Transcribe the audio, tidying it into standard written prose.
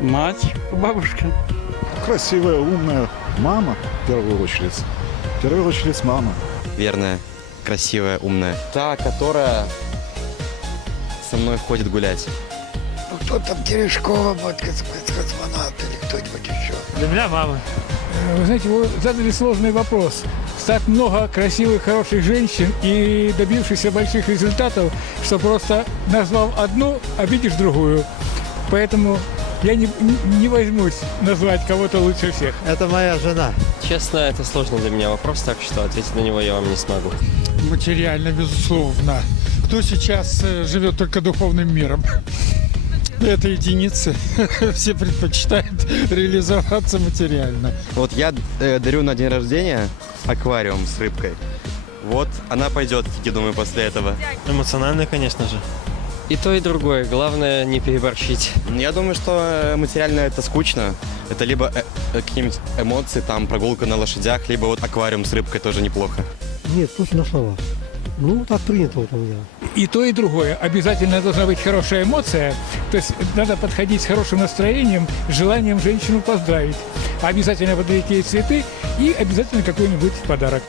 Мать, бабушка. Красивая, умная мама, в первую очередь. В первую очередь мама. Верная, красивая, умная. Та, которая со мной ходит гулять. Кто там, Терешкова, космонавт или кто-нибудь еще? Для меня мама. Вы знаете, вы задали сложный вопрос. Так много красивых, хороших женщин и добившихся больших результатов, что просто назвав одну, обидишь другую. Поэтому я не возьмусь назвать кого-то лучше всех. Это моя жена. Честно, это сложный для меня вопрос, так что ответить на него я вам не смогу. Материально, безусловно. Кто сейчас живет только духовным миром? Это единицы. Все предпочитают реализоваться материально. Вот я дарю на день рождения аквариум с рыбкой. Вот она пойдет, я думаю, после этого. Эмоционально, конечно же. И то, и другое. Главное, не переборщить. Я думаю, что материально это скучно. Это либо какие-нибудь эмоции, там прогулка на лошадях, либо вот аквариум с рыбкой тоже неплохо. Нет, пусть на словах. Ну, так принято вот у меня. И то, и другое. Обязательно должна быть хорошая эмоция. То есть надо подходить с хорошим настроением, с желанием женщину поздравить. Обязательно подарить ей цветы и обязательно какой-нибудь подарок.